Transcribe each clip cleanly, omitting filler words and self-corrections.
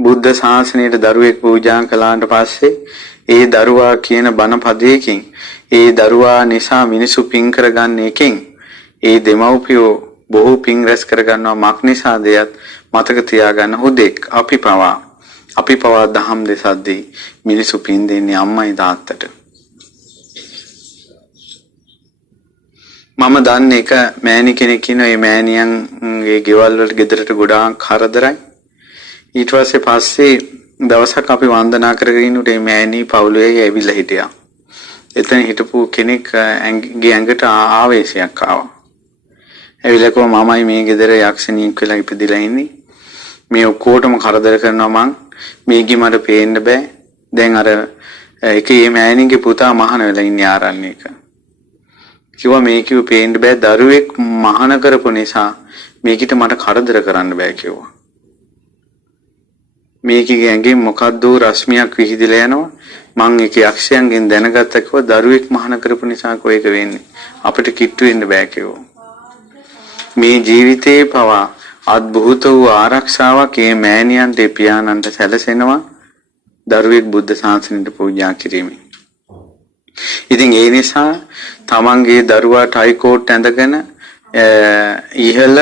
බුද්ධ ශාසනයට දරුවෙක් පූජා කළාට පස්සේ ඒ දරුවා කියන බණ පදයකින් ඒ දරුවා නිසා මිනිසු පින් කරගන්න එකෙන් ඒ දෙමව්පියෝ බොහෝ පින් රැස් කරගන්නවා. මක් නිසාදයත් මතක තියාගන්න හුදෙක් අපි පවා දහම් දෙසද්දී මිනිසු පින් දෙන්නේ අම්මයි තාත්තට. මම දන්න එක මෑණි කෙනෙක් ඉන්නවා. ඒ මෑණියන්ගේ ගෙවල් වල ගෙදරට ගොඩාක් කරදරයි. ඊට පස්සේ දවසක් අපි වන්දනා කරගෙන ඉන්නකොට මේ මෑණි පවුලේ ඇවිල්ලා හිටියා. එතන හිටපු කෙනෙක් ගේ ඇඟට ආවේශයක් ආවා. ඇවිල්ලා කිව්වා මමයි මේ ගෙදර යක්ෂණියෙක් වෙලා ඉපදිලා ඉන්නේ. මේ ඔක්කොටම කරදර කරනවා මං. මේකි මට පේන්න බෑ. දැන් අර එකේ මෑණිගේ පුතා මහාන වෙලා ඉන්නේ ආරණ්‍යයක. කිව්වා මේකිව පේන්න බෑ. දරුවෙක් මහාන කරපු නිසා මේකිට මට කරදර කරන්න බෑ කිව්වා. මේකේ ඇඟෙන් මොකද්ද රශ්මියක් විහිදලා යනවා. මං ඒක යක්ෂයන්ගෙන් දැනගත්තා කිව්වා දරුවෙක් මහාන කරපු නිසා කොයික වෙන්නේ. අපිට කිට්ටු වෙන්න බෑ කිව්වා. මේ ජීවිතේ පවා අద్භූත වූ ආරක්ෂාවක් මේ මෑණියන්ට පියාණන්ට සැලසෙනවා දරුවෙක් බුද්ධ ශාසනයට පූජා කිරීමෙන්. ඉතින් ඒ නිසා තමන්ගේ දරුවාට හයිකෝට් ඇඳගෙන ඉහළ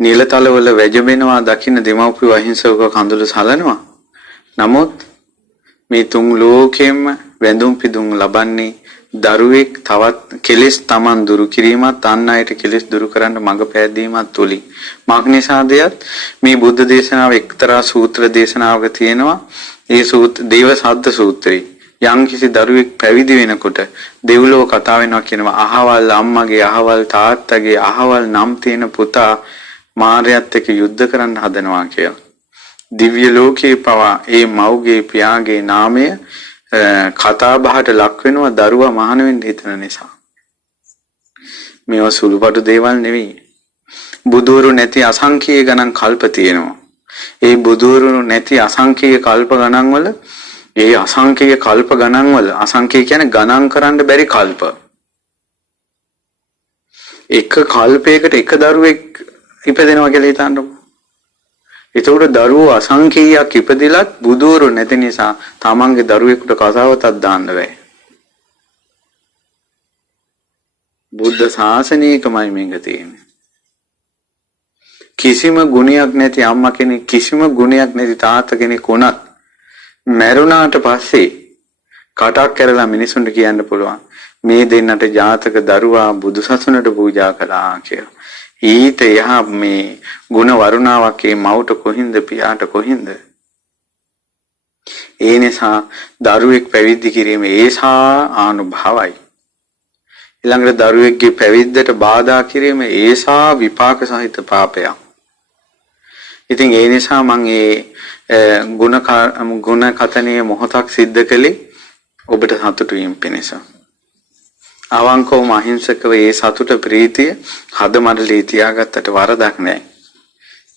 නිලතලවල වැජඹෙනවා දකින්න දෙමව්පියෝ අහිංසකව කඳුළු සලනවා. නමුත් මේ තුන් ලෝකෙම වැඳුම් පිදුම් ලබන්නේ දරුවෙක් තවත් කෙලෙස් තමන් දුරු කිරීමත් අන් අයට කෙලෙස් දුරු කරන්න මඟ පෑදීමත් තුලින්. මාග්නිසාදයට මේ බුද්ධ දේශනාව එක්තරා සූත්‍ර දේශනාවක තියෙනවා. ඒ දේව සද්ද සූත්‍රය. යම් කිසි දරුවෙක් පැවිදි වෙනකොට දෙව්ලොව කතා වෙනවා කියනවා අහවල් අම්මගේ අහවල් තාත්තගේ අහවල් නම් තියෙන පුතා මාර්යත් එක්ක යුද්ධ කරන්න හදනවා කියලා. දිව්‍ය ලෝකේ පවා ඒ මව්ගේ පියාගේ නාමය කතා බහට ලක් වෙනවා දරුවා මහාන වෙන්න හිතන නිසා. මේවා සුළුපටු දේවල් නෙවෙයි. බුදුරු නැති අසංඛ්‍ය ගණන් කල්ප තියෙනවා. ඒ බුදුරු නැති අසංඛ්‍ය කල්ප ගණන් වල ඒ අසංඛ්‍ය කල්ප ගණන් වල අසංඛ්‍ය කියන්නේ ගණන් කරන්න බැරි කල්ප. එක කල්පයකට එක දරුවෙක් ඉපදෙනවා කියලා හිතන්නකො. ඒතකොට දරුවෝ අසංඛ්‍යයක් ඉපදිලත් බුදුරු නැති නිසා තමන්ගේ දරුවෙකුට කසාවතක් දාන්න බෑ. බුද්ධ ශාසනයකමයි මේක තියෙන්නේ. කිසිම ගුණයක් නැති අම්මා කෙනෙක් කිසිම ගුණයක් නැති තාත්තා කෙනෙක් වුණත් මැරුණාට පස්සේ කටක් කරලා මිනිසුන්ට කියන්න පුළුවන් මේ දෙන්නට ජාතක දරුවා බුදුසසුනට පූජා කළා කියලා. ඊට යහ මේ ගුණ වරුණාවක් මේ මවුට කොහින්ද පියාට කොහින්ද? ඒ නිසා දරුවෙක් පැවිදි කිරීම ඒසා ආනුභාවයි. ඊළඟට දරුවෙක්ගේ පැවිද්දට බාධා කිරීම ඒසා විපාක සහිත පාපයක්. ඉතින් ඒ නිසා මම ඒ ගුණ කතනීය මොහොතක් සිද්ධ කළේ ඔබට සතුටු වීම පිණිස. අවංකවම අහිංසකව ඒ සතුට ප්‍රීතිය හද මඩලේ තියාගත්තට වරදක් නැහැ.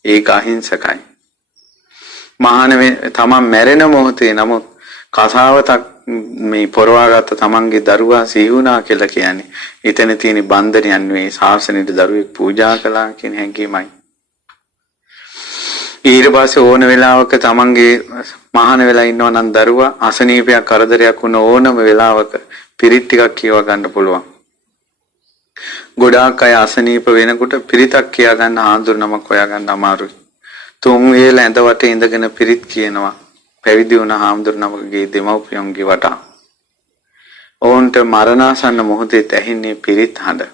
ඒක අහිංසකයි. මහාන තමන් මැරෙන මොහොතේ නමුත් කසාවතක් මේ පොරවාගත්ත තමන්ගේ දරුවා සිහි වුණා කියලා කියන්නේ එතන තියෙන බන්ධනයක් නෙවෙයි ශාසනයට දරුවෙක් පූජා කළා කියන හැඟීමයි. ඊට පස්සේ ඕන වෙලාවක තමන්ගේ මහාන වෙලා ඉන්නවා නම් දරුවා අසනීපයක් කරදරයක් වුණ ඕනම වෙලාවක පිරිත් ටිකක් කියව ගන්න පුළුවන්. ගොඩාක් අය අසනීප වෙනකොට පිරිතක් කියා ගන්න ආඳුරනමක් හොයා ගන්න අමාරුයි. තුන් වේල ඇඳ වටේ ඉඳගෙන පිරිත් කියනවා. පැවිදි වුණ හාමුදුරනමකගේ දෙමව්පියන්ගේ වටා. ඔවුන්ට මරණාසන්න මොහොතේ ඇහෙන්නේ පිරිත් හඬ.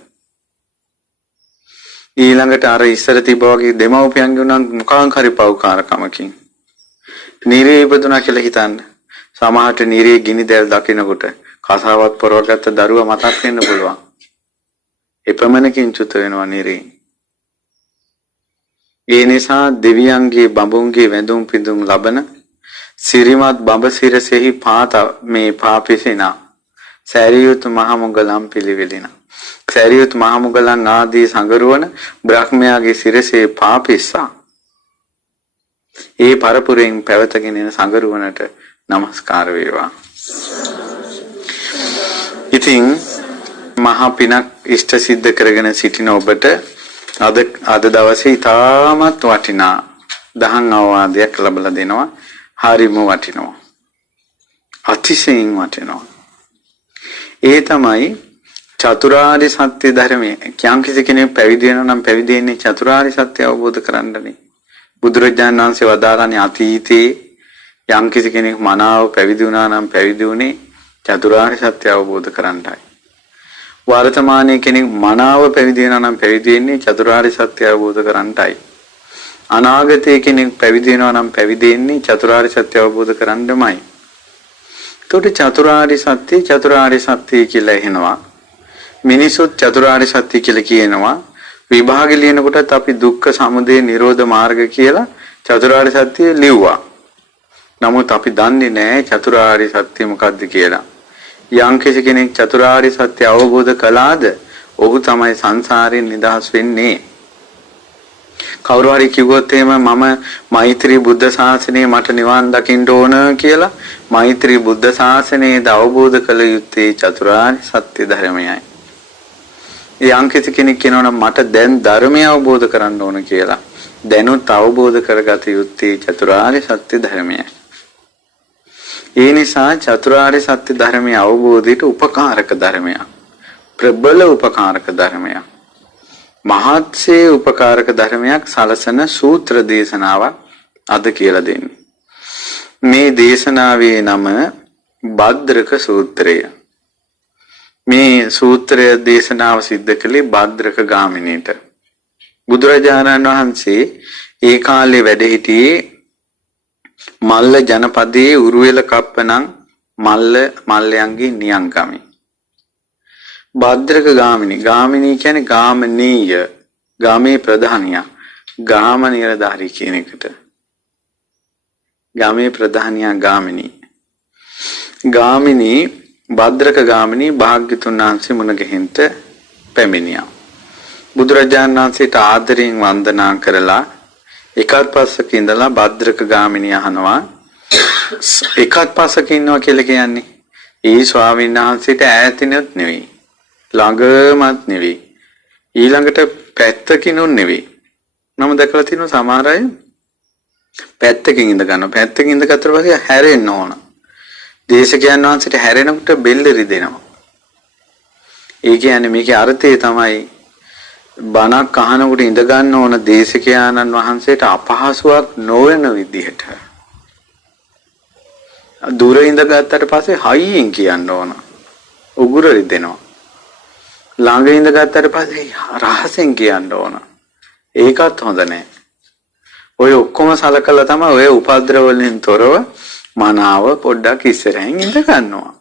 ඊළඟට අර ඉස්සර තිබ්බා වගේ දෙමව්පියන්ගේ උනන් මොකක් හරි පව්කාරකමකින් නිරේ ඉපදුනා කියලා හිතන්න. සමහරට නිරේ ගිනි දැල් දකිනකොට කසාවත් පොරවගත්ත දරුවා මතක් වෙන්න පුළුවන්. එපමණකින් චුත වෙනවා නිරේ. ඒ නිසා දෙවියන්ගේ බඹුන්ගේ වැඳුම් පිදුම් ලබන සිරිමත් බඹ සිරසෙහි පාත මේ පාපිසිනා සෑරියුත් මහ මොග්ගලම් පිළිවෙලිනා සෑරියුත් මහ මොග්ගලන් ආදී සංගරුවන බ්‍රහ්මයාගේ සිරසේ පාපිස්සා ඒ පරපුරෙන් පැවතගෙන එන සංගරුවනට নমස්කාර වේවා. ඉතින් මහා පිනක් ඉෂ්ට සිද්ධ කරගෙන සිටින ඔබට අද දවසේ ඉතාමත් වටිනා දහම් අවවාදයක් ලැබලා දෙනවා. හරිම වටිනවා. අතිශයින් වටිනවා. ඒ තමයි චතුරාර්ය සත්‍ය ධර්මය. යම් කිසි කෙනෙක් පැවිදි වෙනවා නම් පැවිදි වෙන්නේ චතුරාර්ය සත්‍ය අවබෝධ කරගන්නනේ. බුදුරජාණන් වහන්සේ වදාළානේ අතීතේ යම් කිසි කෙනෙක් මනාව පැවිදි වුණා නම් පැවිදි වුණේ චතුරාර්ය සත්‍ය අවබෝධ කරගන්නයි. වර්තමානයේ කෙනෙක් මනාව පැවිදි වෙනවා නම් පැවිදි වෙන්නේ චතුරාර්ය සත්‍ය අවබෝධ කරගන්නයි. අනාගතයේ කෙනෙක් පැවිදි වෙනවා නම් පැවිදි වෙන්නේ චතුරාර්ය සත්‍ය අවබෝධ කරගන්නමයි. ඒකට චතුරාර්ය සත්‍ය කියලා එනවා. මිනිසුත් චතුරාර්ය සත්‍ය කියලා කියනවා. විභාගෙ ලියනකොටත් අපි දුක්ඛ සමුදය නිරෝධ මාර්ග කියලා චතුරාර්ය සත්‍ය ලිව්වා. නමුත් අපි දන්නේ නැහැ චතුරාර්ය සත්‍ය මොකක්ද කියලා. යම් කෙනෙක් චතුරාර්ය සත්‍ය අවබෝධ කළාද ඔහු තමයි සංසාරයෙන් නිදහස් වෙන්නේ. කවුරු හරි කිව්වොත් එහෙම මම මෛත්‍රී බුද්ධ ශාසනය මට නිවන් දකින්න ඕන කියලා මෛත්‍රී බුද්ධ ශාසනයද අවබෝධ කළ යුත්තේ චතුරාර්ය සත්‍ය ධර්මයයි. යම් කෙනෙක් කියනවා මට දැන් ධර්මය අවබෝධ කරන්න ඕන කියලා දැනුත් අවබෝධ කරගත යුත්තේ චතුරාර්ය සත්‍ය ධර්මයයි. ඒ නිසා චතුරාර්ය සත්‍ය ධර්මයේ අවබෝධයට උපකාරක ධර්මයක්. ප්‍රබල උපකාරක ධර්මයක්. මහත්සේ උපකාරක ධර්මයක් සලසන සූත්‍ර දේශනාවක් අද කියලා දෙන්නේ. මේ දේශනාවේ නම භද්‍රක සූත්‍රය. මේ සූත්‍රය දේශනාව සිද්ධ කළේ භද්‍රක ගාමිනීට. බුදුරජාණන් වහන්සේ ඒ කාලේ වැඩ සිටියේ මල්ල ජනපදයේ උරුවෙල කප්පනම් මල්ලයන්ගේ නියංගමයි. භද්‍රක ගාමිනී කියන්නේ ගාමනීය ගාමේ ප්‍රධානියා ගාම නිලධාරී කියන එකට. ගාමේ ප්‍රධානියා ගාමිනී භද්‍රක ගාමිනී භාග්‍යතුන් වහන්සේ මුණ ගැහෙන්න පැමිණියා. බුදුරජාණන් වහන්සේට ආදරයෙන් වන්දනා කරලා එකත් පස්සක ඉඳලා භද්‍රක ගාමිනී අහනවා එකත් පස්සක ඉන්නවා කියලා කියන්නේ ඒ ස්වාමීන් වහන්සේට ඈතිනුත් නෙවෙයි ළඟමත් නෙවෙයි ඊළඟට පැත්තකිනුත් නෙවෙයි. නම දැකලා තියෙනවා සමහර අය පැත්තකින් ඉඳ ගන්නවා. පැත්තකින් ඉඳගත්තට පස්සේ හැරෙන්න ඕන. දේශකයන් වහන්සේට හැරෙනකොට බෙල්ල රිදෙනවා. ඒ කියන්නේ මේකේ අර්ථය තමයි බණක් අහනකොට ඉඳ ගන්න ඕන දේශකයන්න් වහන්සේට අපහසුයක් නොවන විදිහට. දුර ඉඳගත්තට පස්සේ හයියෙන් කියන්න ඕන. උගුර රිදෙනවා. ළඟ ඉඳගත්තට පස්සේ රහසෙන් කියන්න ඕන. ඒකත් හොඳ නැහැ. ඔය ඔක්කොම සලකලා තමයි ඔය උපද්‍රව වලින් තොරව මනාව පොඩ්ඩක් ඉස්සරහින් ඉඳ ගන්නවා.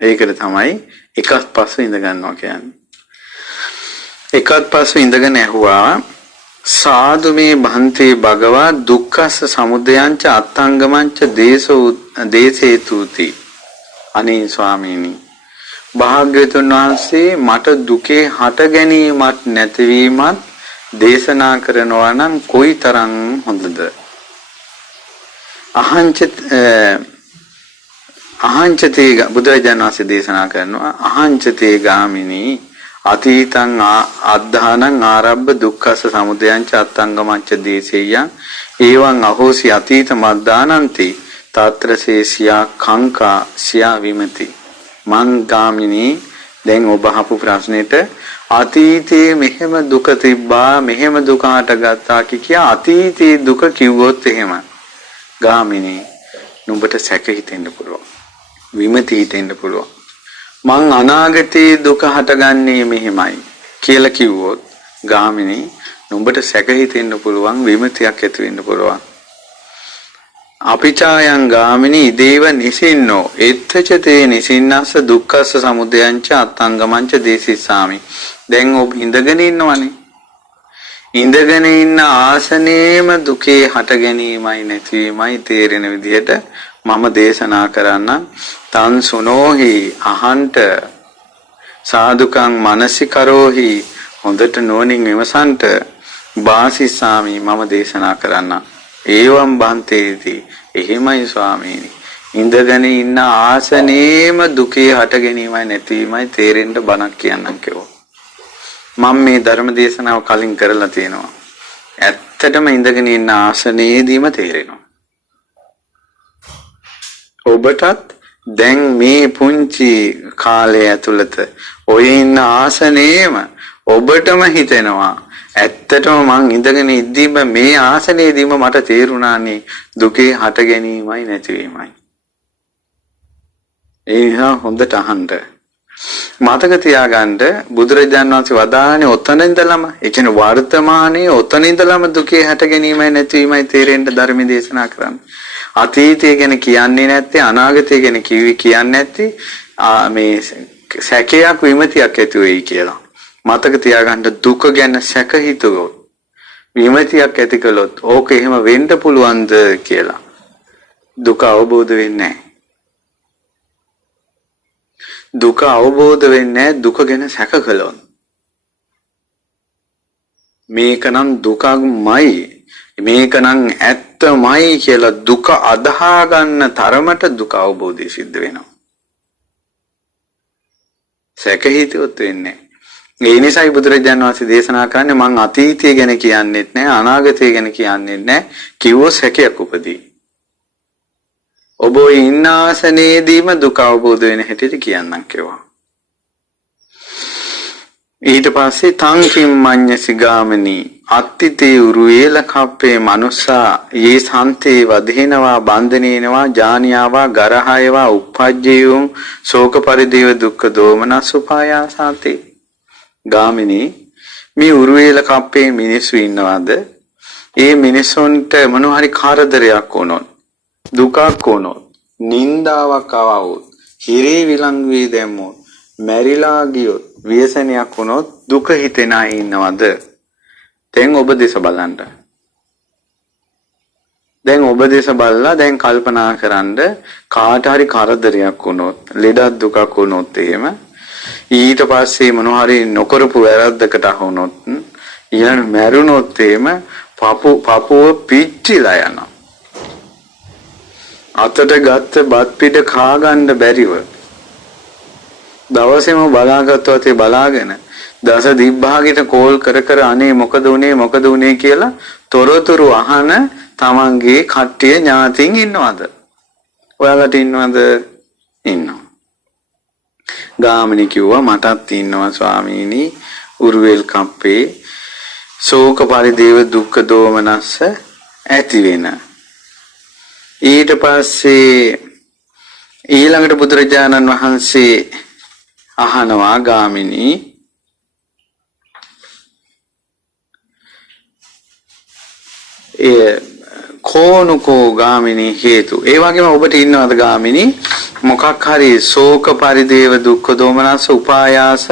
ඒකට තමයි එකත් පස්සේ ඉඳ ගන්නවා කියන්නේ. එකත් පස්සේ ඉඳගෙන ඇහුවා සාදු මේ භන්තේ භගවා දුක්ඛස්ස සමුදයංච අත්ංගමංච දේසේතුති. අනේ ස්වාමීනි භාග්‍යවතුන් වහන්සේ මට දුකේ හට ගැනීමත් නැතිවීමත් දේශනා කරනවා නම් කොයිතරම් හොඳද. අහංචතේ බුදුරජාණන් වහන්සේ දේශනා කරනවා අහංචතේ ගාමිනී අතීතං අද්ධානං ආරබ්බ දුක්ඛස්ස සමුදයංච අත්ංගමංච දේසෙය්‍යං එවං අහෝසි අතීත මද්දානන්ති තාත්‍රසේසියා කංකා සියා විමති. මං ගාමිනී දැන් ඔබ අහපු ප්‍රශ්නෙට අතීතයේ මෙහෙම දුක තිබ්බා මෙහෙම දුක හටගත්තා කියා අතීතයේ දුක කිව්වොත් එහෙම ගාමිනී නුඹට සැක හිතෙන්න පුළුවන් විමති හිතෙන්න පුළුවන්. මං අනාගතයේ දුක හටගන්නේ මෙහෙමයි කියලා කිව්වොත් ගාමිනී නුඹට සැක හිතෙන්න පුළුවන් විමතියක් ඇති වෙන්න පුළුවන්. අපිචායන් ගාමිනී දේව නිසින්නෝ එත්තචතේ නිසින්නස්ස දුක්ඛස්ස සමුදයංච අත්ංගමංච දේසිස්සාමි. දැන් ඔබ ඉඳගෙන ඉන්නවනේ. ඉඳගෙන ඉන්න ආසනයේම දුකේ හට ගැනීමයි නැතිවීමයි තේරෙන විදිහට මම දේශනා කරන්න. තන් සුනෝහි අහන්ට සාදුකං මනසිකරෝහි හොඳට නුවණින් විමසන්ට වාසිස්සාමි මම දේශනා කරන්න. ඒවම් බන්තේති එහෙමයි ස්වාමීනි ඉඳගෙන ඉන්න ආසනයේම දුකේ හට ගැනීමයි නැතිවීමයි තේරෙන්න බණක් කියන්නම් කිව්වා. මම මේ ධර්ම දේශනාව කලින් කරලා තියෙනවා. ඇත්තටම ඉඳගෙන ඉන්න ආසනයේදීම තේරෙනවා. ඔබටත් දැන් මේ පුංචි කාලය ඇතුළත ඔය ඉන්න ආසනයේම ඔබටම හිතෙනවා ඇත්තටම මං ඉඳගෙන ඉද්දීම මේ ආසනයේදීම මට තේරුණානේ දුකේ හට ගැනීමයි නැතිවීමයි. ඒ නිසා හොඳට අහන්න. මතක තියාගන්න බුදුරජාණන් වහන්සේ වදාළේ ඔතන ඉඳලම, ඒ කියන්නේ වර්තමානයේ ඔතන ඉඳලම දුකේ හට ගැනීමයි නැතිවීමයි තේරෙන්න ධර්ම දේශනා කරන්නේ. අතීතය ගැන කියන්නේ නැත්තේ, අනාගතය ගැන කියන්නේ නැත්තේ මේ සැකයක් විමතියක් ඇති වෙයි කියලා. මතක තියාගන්න දුක ගැන සැක හිතුවොත්, විමතියක් ඇති කළොත් ඕක එහෙම වෙන්න පුළුවන්ද කියලා දුක අවබෝධ වෙන්නේ නැහැ. දුක අවබෝධ වෙන්නේ දුක ගැන සැක කළොත්. මේකනම් දුකක්මයි, මේකනම් ඇත්තමයි කියලා දුක අදහා ගන්න තරමට දුක අවබෝධය සිද්ධ වෙනවා. සැක හිතුවොත් වෙන්නේ. ඒ නිසායි බුදුරජාණන් වහන්සේ දේශනා කරන්නේ මං අතීතය ගැන කියන්නේත් නැහැ, අනාගතය ගැන කියන්නේත් නැහැ. කිව්වොත් සැකයක් උපදී. ඔබ ඉන්න ආසනයේදීම දුක අවබෝධ වෙන හැටියට කියන්නම් කිව්වා. ඊට පස්සේ තං කිම්මඤ්ඤසි ගාමිනී අත්තිතේ උරුවේල කප්පේ මනුස්සා යේ සන්තේ වදේනවා බන්ධනේනවා ජානියාවා ගරහයවා උප්පජ්ජයුම් ශෝක පරිදේව දුක්ඛ දෝමනසුපායාසාති. ගාමිනී මේ උරුවේල කප්පේ මිනිස්සු ඉන්නවද? ඒ මිනිසොන්ට මොන හරි කාර්යදරයක් වුණොත්, දුකක් වුණොත්, නින්දාවක් ආවොත්, හිරේ විලංගුවේ දැම්මොත්, මැරිලා ගියොත්, ව්‍යසනයක් වුණොත් දුක හිතෙන අය ඉන්නවද? දැන් ඔබ දෙස බලන්න. දැන් ඔබ දෙස බලලා දැන් කල්පනා කරන්න කාට හරි කරදරයක් වුණොත්, ලෙඩක් දුකක් වුණොත් එහෙම ඊට පස්සේ මොන හරි නොකරපු වැරද්දකට වුණොත් ඊළඟ මැරුණොත් එහෙම පපුව පිච්චිලා යනවා. අතට ගත්ත බත් පිට කා ගන්න බැරිව දවසේම බලාගත්තු අතේ බලාගෙන දස දිබ්බාගෙට කෝල් කර කර අනේ මොකද උනේ කියලා තොරතුරු අහන තමන්ගේ කට්ටිය ඥාතියින් ඉන්නවද? ඔයාලට ඉන්නවද? ඉන්නවා. ගාමිණී කිව්වා මටත් ඉන්නවා ස්වාමීනි උරුවෙල් කම්පේ ශෝක පරිදේව දුක්ඛ දෝමනස්ස ඇති වෙන. ඊට පස්සේ ඊළඟට බුදුරජාණන් වහන්සේ අහනවා ගාමිණී කෝනුකෝ ගාමිණී හේතු. ඒ වගේම ඔබට ඉන්නවද ගාමිණී මොකක් හරි ශෝක පරිදේව දුක්ඛ දෝමනස්ස උපායාස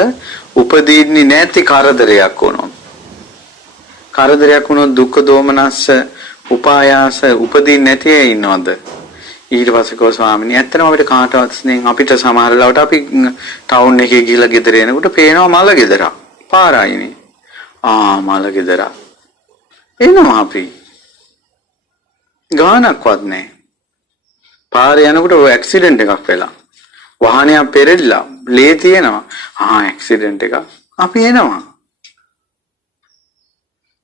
උපදීන්නේ නැති කරදරයක් වුණොත්. කරදරයක් වුණොත් දුක්ඛ දෝමනස්ස උපායාස උපදීන්නේ නැති අය ඉන්නවද? ඊට පස්සේ කෝ ස්වාමීනි ඇත්තටම අපිට කාටවත් දැන් අපිට සමහර ලාවට අපි ටවුන් එකේ ගිහලා ගෙදර එනකොට පේනවා මල ගෙදරක් පාරයිනේ. මල ගෙදරක් එනවා අපි ගානක්වත් නැහැ. පාරේ යනකොට ඔය ඇක්සිඩන්ට් එකක් වෙලා වාහනයක් පෙරෙලා ලේ තියෙනවා. ඇක්සිඩන්ට් එකක් අපි එනවා.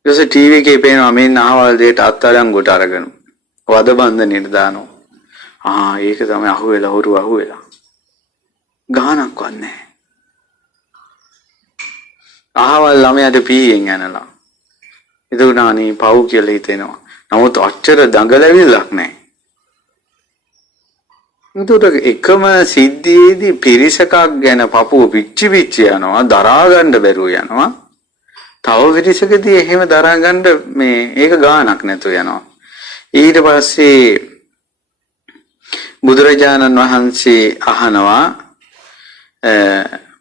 ඊට ටීවී එකේ පේනවා මෙන්න අහවල් දෙයට අත්අඩංගුවට අරගෙන වද බන්ධනෙට දානවා. ඒක තමයි අහුවෙලා හොරු අහුවෙලා. ගානක්වත් නැහැ. අහවල් ළමයාට පීයෙන් යනලා. ඒක උනානේ පව් කියලා හිතෙනවා. නමුත් අච්චර දඟලවිලක් නැහැ. ඒකට එකම සිද්ධියේදී පිරිසකක් ගැන පපුව පිච්චි යනවා, දරා ගන්න බැරුව යනවා. තව පිරිසකදී එහෙම දරා ගන්න ඒක ගානක් නැතුව යනවා. ඊට පස්සේ බුදුරජාණන් වහන්සේ අහනවා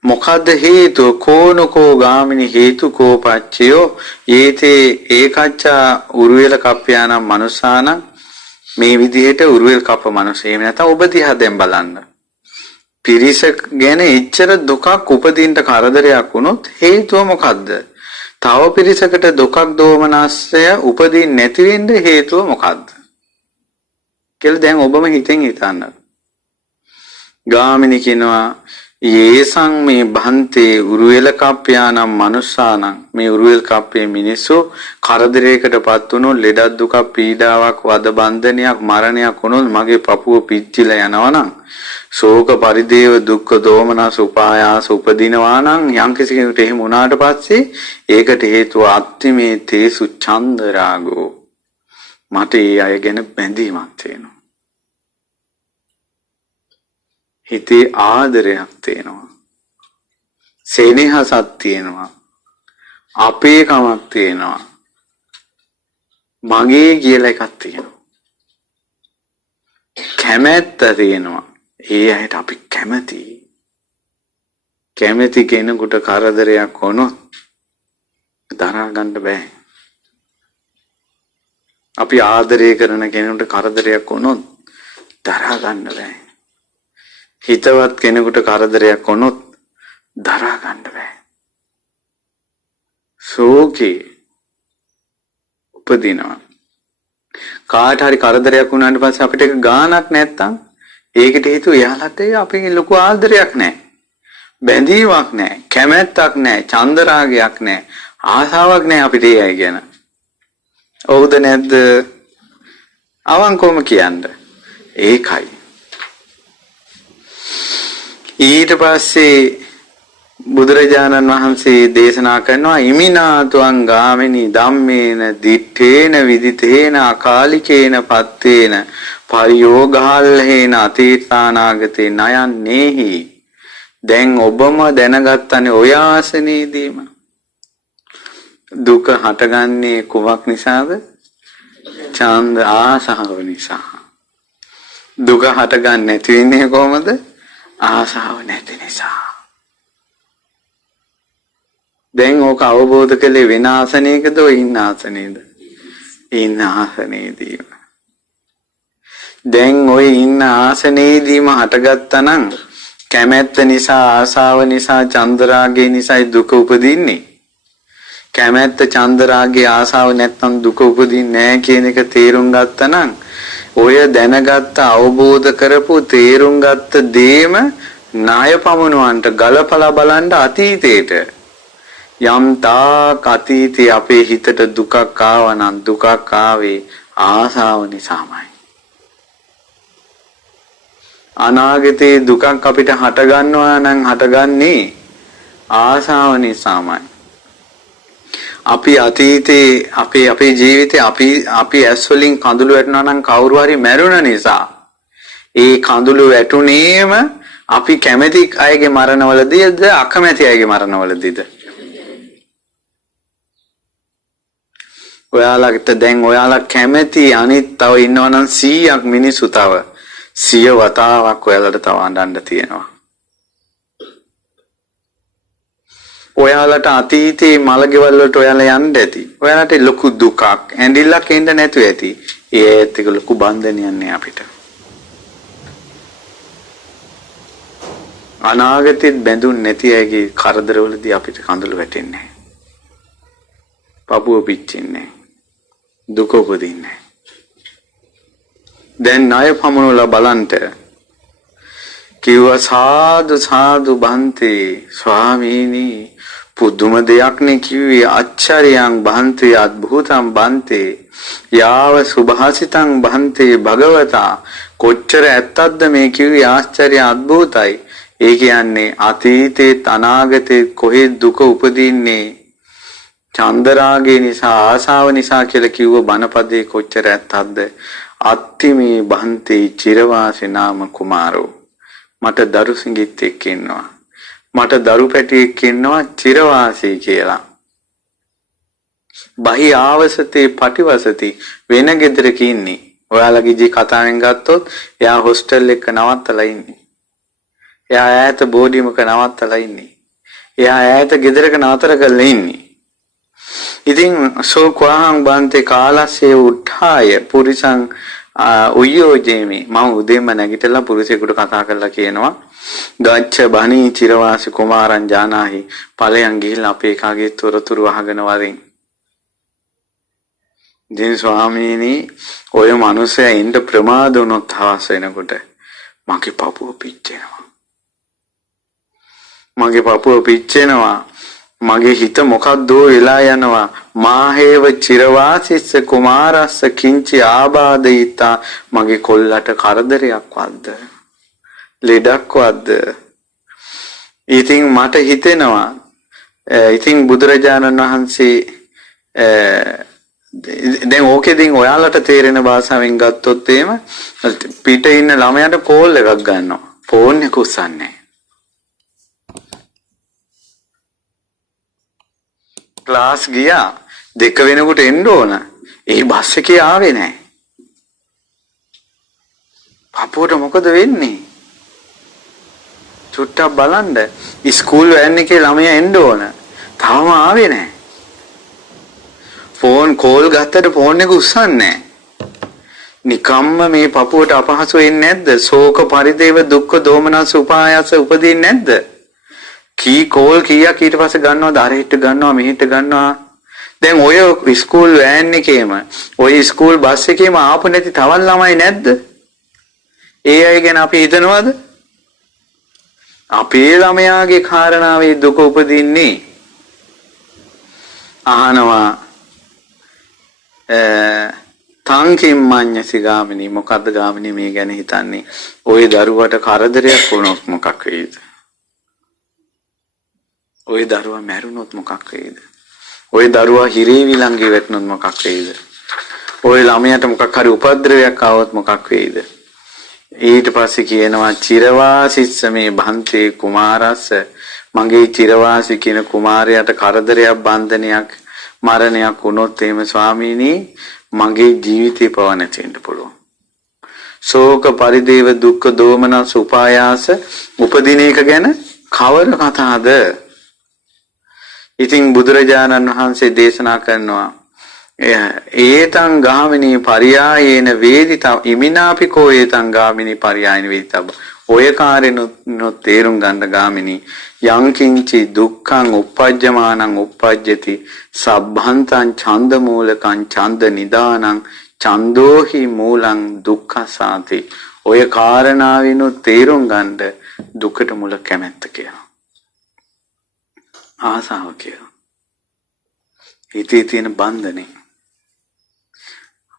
මොකද්ද හේතුව? කෝනකෝ ගාමිනී හේතුකෝ පච්චයෝ යේතේ ඒකච්චා උරුවෙල කප්පයානම් මනුසානම්. මේ විදිහට උරුවෙල් කප්ප මනුස්ස. එහෙම නැත්නම් ඔබ දිහා දැන් බලන්න. පිරිස ගැන එච්චර දුකක් උපදින්න කරදරයක් වුණොත් හේතුව මොකද්ද? තව පිරිසකට දුකක් දෝමනස්සය උපදින්න නැති වෙන්න හේතුව මොකද්ද? කියලා දැන් ඔබම හිතෙන් හිතන්න. ගාමිණී කියනවා යේසං මේ භන්තේ උරුවෙල කප්පයානම් මනුස්සානම් මේ උරුවෙල් කප්පේ මිනිස්සු කරදරයකටපත් වුණොත් ලෙඩක් දුකක් පීඩාවක් වද බන්ධනයක් මරණයක් වුණොත් මගේ පපුව පිච්චිලා යනවා නම් ශෝක පරිදේව දුක්ඛ දෝමනස උපායාස උපදිනවා නම් යම්කිසි කෙනෙකුට එහෙම වුණාට පස්සේ ඒකට හේතුව අත්තිමේ තේසු ඡන්ද රාගෝ මට ඒ අය ගැන බැඳීමක් තියෙනවා හිතේ ආදරයක් තියෙනවා සෙනෙහසක් තියෙනවා අපේකමක් තියෙනවා මගේ කියලා එකක් තියෙනවා කැමැත්ත තියෙනවා ඒ අයට අපි කැමැති කෙනෙකුට කරදරයක් වුණොත් දරා ගන්න බෑ අපි ආදරය කරන කෙනෙකුට කරදරයක් වුණොත් දරා ගන්න බෑ හිතවත් කෙනෙකුට කරදරයක් වුණොත් දරා ගන්න බෑ. ශෝකේ උපදිනවා. කාට හරි කරදරයක් වුණාට පස්සේ අපිට ඒක ගානක් නැත්තම් ඒකට හේතුව එයාලට අපේ ලොකු ආදරයක් නැහැ. බැඳීමක් නැහැ. කැමැත්තක් නැහැ. චන්දරාගයක් නැහැ. ආසාවක් නැහැ අපිට ඒ අය ගැන. ඔව්ද නැද්ද? අවංකවම කියන්න. ඒකයි. ඊට පස්සේ බුදුරජාණන් වහන්සේ දේශනා කරනවා ඉමිනාතුං ගාමිනී ධම්මේන දිත්තේන විදිතේන අකාලිකේන පත්තේන පරියෝගාල්හේන අතීතානාගතේ නයන්නේහි දැන් ඔබම දැනගත්තනේ ඔය ආසනේදීම දුක හටගන්නේ කුමක් නිසාද? ඡන්ද ආසාව නිසා. දුක හටගන්නේ නැති වෙන්නේ කොහොමද? ආසාව නැති නිසා. දැන් ඕක අවබෝධ කළේ වෙන ආසනයකද ඔය ඉන්න ආසනේද? ඉන්න ආසනේදී. දැන් ඔය ඉන්න ආසනේදීම හටගත්තා නම් කැමැත්ත නිසා ආසාව නිසා චන්දරාගය නිසායි දුක උපදින්නේ. කැමැත්ත චන්දරාගය ආසාව නැත්නම් දුක උපදින්නේ නැහැ කියන එක තේරුම් ගත්තා නම් ඔය දැනගත්ත අවබෝධ කරපු තේරුම් ගත්ත දේම ණය පමුණවන්ට ගලපලා බලන්න අතීතේට යම් තාක් අතීතේ අපේ හිතට දුකක් ආවා නම් දුකක් ආවේ ආසාව නිසාමයි. අනාගතේ දුකක් අපිට හට ගන්නවා නම් හටගන්නේ ආසාව නිසාමයි. අපි අතීතේ අපේ ජීවිතේ අපි ඇස් වලින් කඳුළු වැටෙනවා නම් කවුරු හරි මැරුණ නිසා ඒ කඳුළු වැටුනේම අපි කැමැති අයගේ මරණවලදීද අකමැති අයගේ මරණවලදීද? ඔයාලට දැන් ඔයාලා කැමැති අනිත් තව ඉන්නවනම් 100ක් මිනිස්සු තව 100 වතාවක් ඔයාලට තව අඬන්න තියෙනවා. ඔයාලට අතීතේ මලගෙවල් වලට ඔයාලා යන්න ඇති. ඔයාලට ලොකු දුකක් ඇඬිල්ලක් එන්න නැතුව ඇති. ඒත් ඒක ලොකු බන්ධනයක් නේ අපිට. අනාගතෙත් බැඳුන් නැති අයගේ කරදරවලදී අපිට කඳුළු වැටෙන්නේ නැහැ. පපුව පිච්චෙන්නේ නැහැ. දුක උපදින්නේ නැහැ. දැන් ණය පමුණුලා බලන්ට කිව්වා සාදු සාදු බන්තේ ස්වාමීනි පුදුම දෙයක් නේ කිව්වේ ආච්චර්යං බන්තේ අద్භූතං බන්තේ යාව සුභාසිතං බන්තේ භගවතා කොච්චර ඇත්තක්ද මේ කිව්වේ ආශ්චර්ය අద్භූතයි. ඒ කියන්නේ අතීතේ අනාගතේ කොහෙ දුක උපදින්නේ චන්දරාගය නිසා ආසාව නිසා කියලා කිව්ව බණපදේ කොච්චර ඇත්තක්ද? අත්තිමේ බන්තේ චිරවාසී නාම කුමාරෝ මට දරු සිඟිත්තෙක් ඉන්නවා. මට දරු පැටියෙක් ඉන්නවා චිරවාසී කියලා. බහි ආවසතේ පටිවසති වෙන ගෙදරක ඉන්නේ. ඔයාලගේ ජී කතාවෙන් ගත්තොත් එයා හොස්ටල් එක නවත්තලා ඉන්නේ. එයා ඈත බෝඩියමක නවත්තලා ඉන්නේ. එයා ඈත ගෙදරක නතර කරලා ඉන්නේ. ඉතින් සෝක්වාහං බන්තේ කාලස්සේ උත්ථාය පුරිසං උයෝජේමි මම උදේම නැගිටලා පුරුෂයෙකුට කතා කරලා කියනවා ගච්ඡ බණී චිරවාසී කුමාරං ජානාහි ඵලයන් ගිහිල්ලා අපේ කාගේ තොරතුරු අහගෙන වරින්. දින ස්වාමීනි ඔය මනුස්සයා ඉන්න ප්‍රමාද වුණොත් හවස වෙනකොට මගේ පපුව පිච්චෙනවා. මගේ පපුව පිච්චෙනවා. මගේ හිත මොකක්දෝ වෙලා යනවා. මාහේව චිරවාසිස්ස කුමාරස්ස කිංචි ආබාධිතා. මගේ කොල්ලට කරදරයක් වද්ද ලෙඩක් වද්ද. ඉතින් මට හිතෙනවා ඉතින් බුදුරජාණන් වහන්සේ දැන් ඕකෙදින් ඔයාලට තේරෙන භාෂාවෙන් ගත්තොත් එහෙම පිට ඉන්න ළමයාට කෝල් එකක් ගන්නවා. ෆෝන් එක උස්සන්නේ. ක්ලාස් ගියා 2 වෙනකොට එන්න ඕන. ඒ බස් එකේ ආවේ නැහැ. පපුවට මොකද වෙන්නේ? චුට්ටක් බලන්න. ස්කූල් වෑන් එකේ ළමයා එන්න ඕන. තාම ආවේ නැහැ. ෆෝන් කෝල් ගත්තට ෆෝන් එක උස්සන්නේ නැහැ. නිකම්ම මේ පපුවට අපහසු වෙන්නේ නැද්ද? ශෝක පරිදේව දුක්ඛ දෝමනස් උපායාස උපදින්නේ නැද්ද? කී කෝල් කීයක් ඊට පස්සේ ගන්නවද? අරහෙට ගන්නවා මෙහෙට ගන්නවා. දැන් ඔය ස්කූල් වෑන් එකේම ඔය ස්කූල් බස් එකේම ආපු නැති තවත් ළමයි නැද්ද? ඒ අය ගැන අපි හිතනවද? අපේ ළමයාගේ කාරණාවේ දුක උපදින්නේ අහනවා තංකින් මඤ්ඤසි ගාමිනී. මොකද්ද ගාමිනී මේ ගැන හිතන්නේ? ওই දරුවට කරදරයක් වුණොත් මොකක් වෙයිද? ওই දරුවා මැරුණොත් මොකක් වෙයිද? ওই දරුවා හිරේ විලංගේ වැටුණොත් මොකක් වෙයිද? ওই ළමයාට මොකක් හරි උපද්‍රවයක් ආවොත් මොකක් වෙයිද? ඊට පස්සේ කියනවා චිරවාසිස්ස මේ භන්තේ කුමාරස්ස. මගේ චිරවාසි කියන කුමාරයාට කරදරයක් බන්ධනයක් මරණයක් වුණොත් එහෙම ස්වාමීනි මගේ ජීවිතේ පව නැති වෙන්න පුළුවන්. ශෝක පරිදේව දුක්ඛ දෝමනස් උපායාස උපදින එක ගැන කවර කතාවද? ඉතින් බුදුරජාණන් වහන්සේ දේශනා කරනවා ඒතං ගාමිනී පරියායේන වේදිතා ඉමිනාපිකෝ ඒතං ගාමිනී පරියායේන වේදිතා. ඔය කාරණොත් තේරුම් ගන්න ගාමිනී යං කිංචි දුක්ඛං uppajjamaනං uppajjati සබ්බන්තං ඡන්ද මූලකං ඡන්ද නිදානං ඡන්தோහි මූලං දුක්ඛසාති. ඔය කාරණාවිනොත් තේරුම් ගන්න දුකට මුල කැමැත්ත කියලා. ආසාව කියලා. හිතේ තියෙන බන්ධනේ.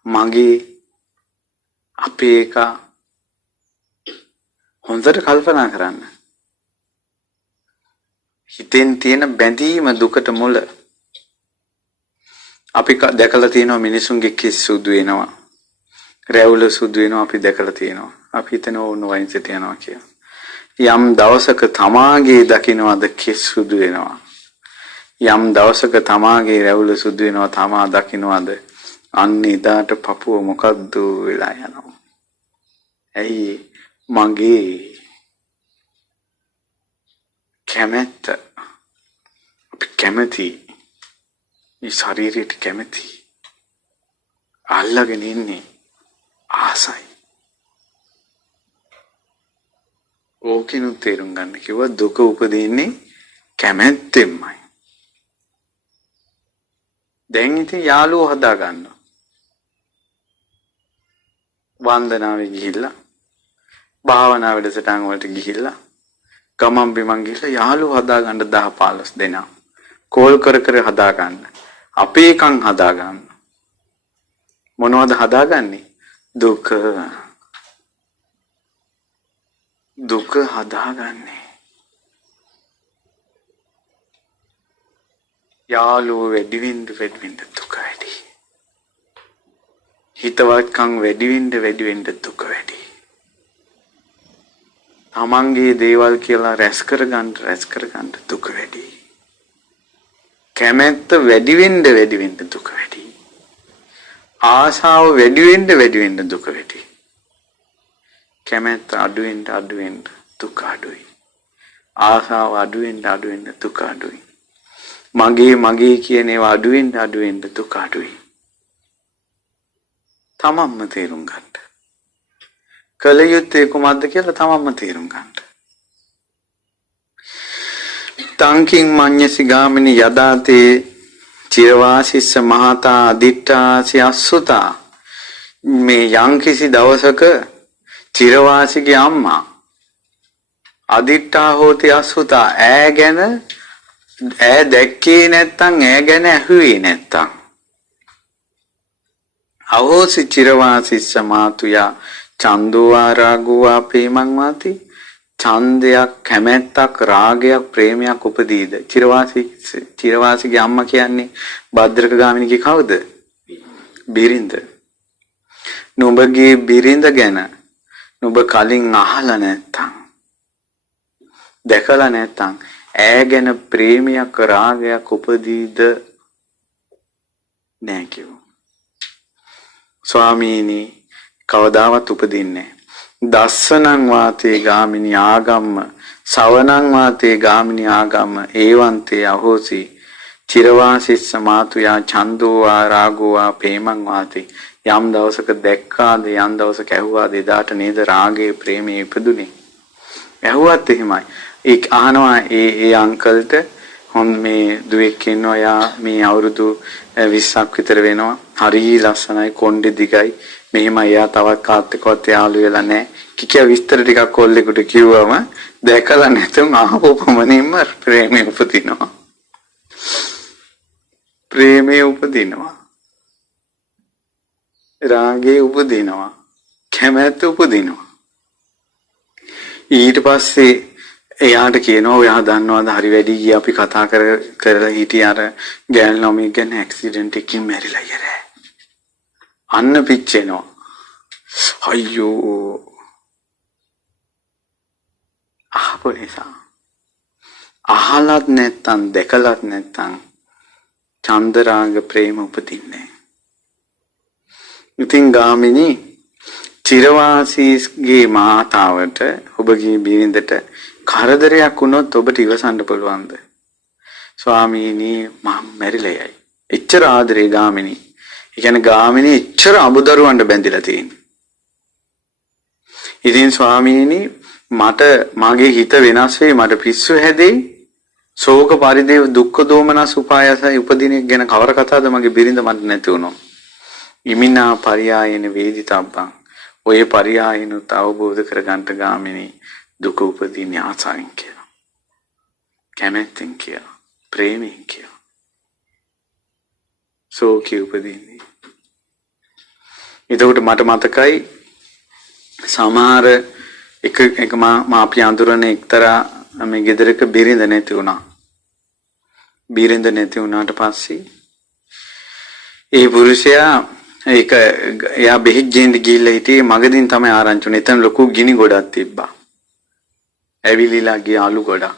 මගේ අපේ එක හොඳට කල්පනා කරන්න. හිතෙන් තියෙන බැඳීම දුකට මුල. අපි දැකලා තියෙනවා මිනිසුන්ගේ කිස් සුදු වෙනවා. රැවුල සුදු වෙනවා අපි දැකලා තියෙනවා. අපි හිතන ඕන වයින්සට යනවා කියලා. යම් දවසක තමාගේ දකින්නවද කිස් සුදු වෙනවා. යම් දවසක තමාගේ රැවුල සුදු වෙනවා තමා දකින්නවද අන්න එදාට පපුව මොකද්ද වෙලා යනවා. ඇයි මගේ කැමැත්ත අපි කැමැති මේ ශරීරයට කැමැති අල්ලගෙන ඉන්නේ ආසයි. ඕකිනුත් තේරුම් ගන්න කිව්වා දුක උපදින්නේ කැමැත්තෙන්මයි. දැන් ඉතින් යාළුවෝ හදා ගන්නවා. වන්දනාවේ ගිහිල්ලා භාවනා වැඩසටහන් වලට ගිහිල්ලා ගමම් බිමන් ගිහිල්ලා යාළුවෝ හදා ගන්න 10 15 දෙනා කෝල් කර කර හදා ගන්න. අපේ කන් හදා ගන්න. මොනවද හදාගන්නේ? දුක. දුක හදාගන්නේ. යාළුවෝ වැඩි වෙන්න දුක වැඩි. හිතවත්කම් වැඩි වෙන්න දුක වැඩි. තමන්ගේ දේවල් කියලා රැස් කරගන්න දුක වැඩි. කැමැත්ත වැඩි වෙන්න දුක වැඩි. ආශාව වැඩි වෙන්න දුක වැඩි. කැමැත්ත අඩු වෙන්න දුක අඩුයි. ආශාව අඩු වෙන්න දුක අඩුයි. මගේ කියන ඒවා අඩු වෙන්න දුක අඩුයි. තමන්ම තේරුම් ගන්න. කල යුත්තේ කුමක්ද කියලා තමන්ම තේරුම් ගන්න. තංකින් මඤ්ඤසි ගාමිනී යදාතේ චිරවාසිස්ස මහතා අදිට්ඨාසි අසුතා. මේ යම්කිසි දවසක චිරවාසිගේ අම්මා අදිත්තා හෝති අසුතා ඈ ගැන ඈ දැක්කේ නැත්තම් ඈ ගැන ඇහුවේ නැත්තම් අවෝසි චිරවාසිස්ස මාතුයා චන්දෝවා රාගෝවා ප්‍රේමං වාති ඡන්දයක් කැමැත්තක් රාගයක් ප්‍රේමයක් උපදීද චිරවාසිගේ අම්මා කියන්නේ භද්‍රක ගාමිණීගේ කවුද බිරිඳ නුඹගේ බිරිඳ ගැන නුඹ කලින් අහලා නැත්තම් දැකලා නැත්තම් ඈ ගැන ප්‍රේමයක් රාගයක් උපදීද නෑ කිව්වා ස්වාමීනි කවදාවත් උපදින්නේ දස්සනං වාතේ ගාමිනී ආගම්ම සවනං වාතේ ගාමිනී ආගම්ම ඒවන්තේ අහෝසි චිරවාසිස්ස මාතුයා ඡන්දෝවා රාගෝවා ප්‍රේමං වාති යම් දවසක දැක්කාද යම් දවසක ඇහුවාද එදාට නේද රාගයේ ප්‍රේමයේ ඉපදුනේ ඇහුවත් එහෙමයි ඒක අහනවා ඒ අංකල්ට හොන් මේ දුවෙක් ඉන්නවා යා මේ අවුරුදු 20ක් විතර වෙනවා හරි ලස්සනයි කොණ්ඩෙ දිගයි මෙහෙමයි යා තවත් කාත් එක්කවත් යාළු වෙලා නැහැ කිකිය විස්තර ටිකක් කොල්ලෙකුට කිව්වම දැකලා නැතුම් ආපොපමණින්ම ප්‍රේමේ උපදිනවා ප්‍රේමේ උපදිනවා රාගේ උපදිනවා කැමැත්ත උපදිනවා ඊට පස්සේ එයාට කියනවා ඔයා දන්නවද හරි වැඩි ගියා අපි කතා කරලා හිටිය අර ගෑල් ළමයි ගැන ඇක්සිඩන්ට් එකකින් මැරිලා ඉරේ අන්න පිච්චෙනවා අයියෝ ආපොනිසා අහලත් නැත්තම් දැකලත් නැත්තම් චන්දරාග ප්‍රේම උපදින්නේ ඉතින් ගාමිණී චිරවාසීගේ මාතාවට ඔබගේ බිරිඳට කරදරයක් වුණොත් ඔබට ඉවසන්න පුළුවන්ද ස්වාමීනි මම මැරිලා යයි එච්චර ආදරේ ගාමිණී ඒ කියන්නේ ගාමිණී එච්චර අමුදරුවන්ට බැඳිලා තියෙන්නේ ඉතින් ස්වාමීනි මට මගේ හිත වෙනස් වෙයි මට පිස්සු හැදෙයි ශෝක පරිදේව දුක්ඛ දෝමනස් උපායසයි උපදින එක ගැන කවර කතාවද මගේ බිරිඳ මට නැති වුණා ඉමිනා පරියායන වේදිතබ්බං ඔය පරියායනුත් අවබෝධ කරගන්න ගාමිණී දුක උපදින ආසාවෙන් කියලා කැමැත්තෙන් කියලා ප්‍රේමයෙන් කියලා සෝකී උපදින්නේ එතකොට මට මතකයි සමහර එක මාපිය අඳුරන එක්තරා මේ ගෙදරක බිරිඳ නැති වුණා බිරිඳ නැති වුණාට පස්සේ ඒ පුරුෂයා ඒක එයා බෙහෙත් ගේන්න ගිහිල්ලා හිටියේ මගදින් තමයි ආරංචි වුනේ. එතන ලොකු ගිනි ගොඩක් තිබ්බා. ඇවිලිලා ගිය අලු ගොඩක්.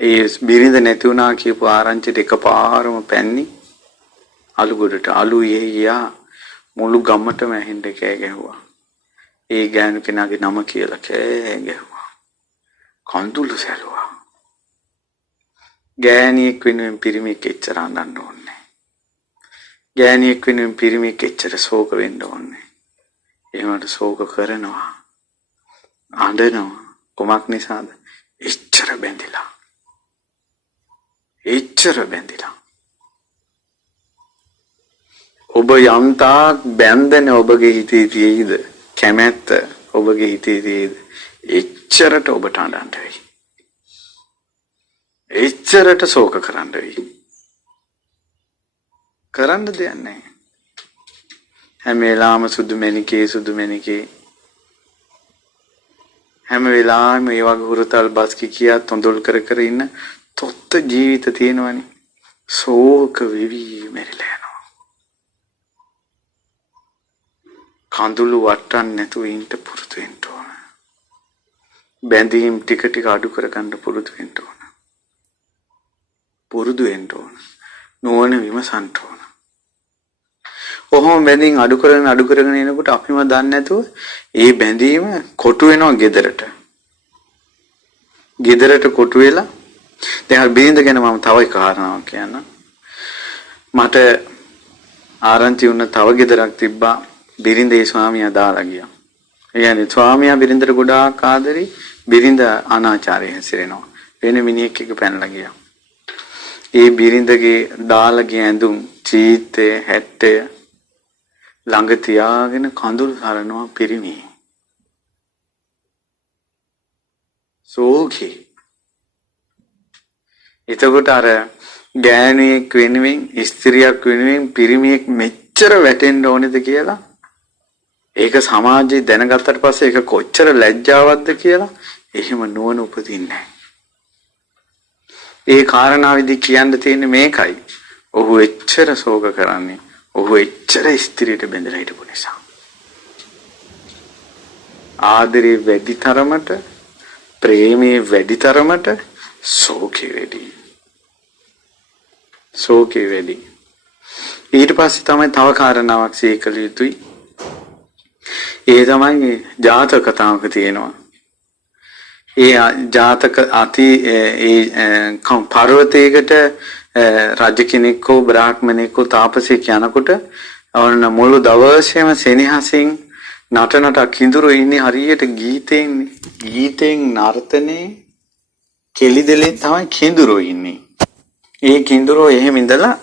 ඒ බිරිඳ නැති වුණා කියපු ආරංචිට එකපාරම පැන්නේ අලු ගොඩට. අලු යා මුළු ගමටම ඇහෙන්න කෑ ගැහුවා. ඒ ගෑනු කෙනාගේ නම කියලා කෑ ගැහුවා. කඳුළු සැලුවා. ගෑණියෙක් වෙනුවෙන් පිරිමියෙක් එච්චර අඬන්න ඕනේ. ගෑණියෙක් වෙනුවෙන් පිරිමියෙක් එච්චර ශෝක වෙන්න ඕනේ. එහෙමට ශෝක කරනවා. අඬනවා. කොමක් නිසාද? එච්චර බැඳිලා. එච්චර බැඳිලා. ඔබ යම්තාක් බැඳෙන ඔබගේ හිතේ තියෙයිද? කැමැත්ත ඔබගේ හිතේ තියෙයිද? එච්චරට ඔබට අඬන්න වෙයි. එච්චරට ශෝක කරන්න වෙයි. කරන්න දෙයක් නැහැ. හැම වෙලාවම සුදු මැණිකේ හැම වෙලාවෙම මේ වගේ හුරතල් බස් කියා තොඳුල් කර ඉන්න තොත්ත ජීවිත තියෙනවනේ. ශෝක වෙවි මැරිලා යනවා. කඳුළු වටන්න නැතුව ඉන්න පුරුදු වෙන්න ඕන. බැඳීම් ටික ටික අඩු කරගන්න පුරුදු වෙන්න ඕන. පුරුදු වෙන්න ඕන. නොවන විමසන්න ඕන. ඔහොම බැඳීම් අඩු කරගෙන එනකොට අපිම දන්නේ නැතුව ඒ බැඳීම කොටු වෙනවා ගෙදරට. ගෙදරට කොටු වෙලා දැන් බිරිඳ ගැන මම තව එක කාරණාවක් කියන්නම්. මට ආරංචි වුණ තව ගෙදරක් තිබ්බා. බිරිඳේ ස්වාමියා දාලා ගියා. ඒ කියන්නේ ස්වාමියා බිරිඳට ගොඩාක් ආදරේ. බිරිඳ අනාචාරයෙන් හැසිරෙනවා. වෙන මිනිහෙක් එක්ක පැනලා ගියා. ඒ බිරිඳගේ දාලා ගිය ඇඳුම් චීතය හැට්ටය ළඟ තියාගෙන කඳුළු සරනවා පිරිමි. සෝකේ. එතකොට අර ගෑණියෙක් වෙනුවෙන් ස්ත්‍රියක් වෙනුවෙන් පිරිමියෙක් මෙච්චර වැටෙන්න ඕනේද කියලා ඒක සමාජයේ දැනගත්තට පස්සේ ඒක කොච්චර ලැජ්ජාවක්ද කියලා එහෙම නුවණ උපදින්නේ නැහැ. ඒ කාරණාවේදී කියන්න තියෙන්නේ මේකයි. ඔහු එච්චර ශෝක කරන්නේ ඔහු එච්චර ස්ත්‍රියට බැඳලා හිටපු නිසා. ආදරේ වැඩි තරමට ප්‍රේමයේ වැඩි තරමට ශෝකේ වැඩි. ශෝකේ වැඩි. ඊට පස්සේ තමයි තව කාරණාවක් සීකල යුතුයි. ඒ තමයි ජාතක කතාවක තියෙනවා. ඒ ජාතක අති පර්වතයකට රජ කෙනෙක් හෝ බ්‍රාහ්මණෙක් හෝ තාපසයෙක් යනකොට අවන මුළු දවසේම සෙනෙහසින් නටනට කිඳුරු ඉන්නේ හරියට ගීතෙන් නර්තනේ කෙලිදෙලෙන් තමයි කිඳුරු ඉන්නේ. ඒ කිඳුරෝ එහෙම ඉඳලා